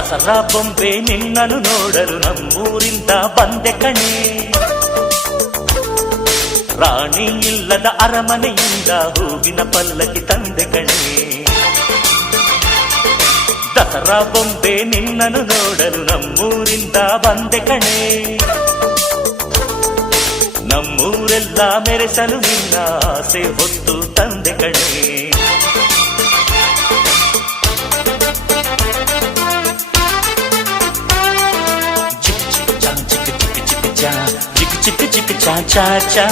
ದಸರಾ ಬೊಂಬೆ ನಿನ್ನನ್ನು ನೋಡಲು ನಮ್ಮೂರಿಂದ ಬಂದೆ ಕಣೆ. ರಾಣಿ ಇಲ್ಲದ ಅರಮನೆಯಿಂದ ಹೂವಿನ ಪಲ್ಲಕ್ಕಿ ತಂದೆ ಕಣೆ. ದಸರಾ ಬೊಂಬೆ ನಿನ್ನನ್ನು ನೋಡಲು ನಮ್ಮೂರಿಂದ ಬಂದೆ ಕಣೆ. ನಮ್ಮೂರೆಲ್ಲ ಮೆರೆಸಲು ನಿನ್ನ ಆಸೆ ಹೊತ್ತು ತಂದೆ ಕಣೆ. ಚಿಕ್ ಚಿಕ್ ಚಾ ಚಿಕ್ ಚಿಕ್ ಚಿಕ್ ಚಾ ಚಿಕ್ ಚಿಕ್ ಚಿಕ್ ಚಾ ಚಾ ಚಾ.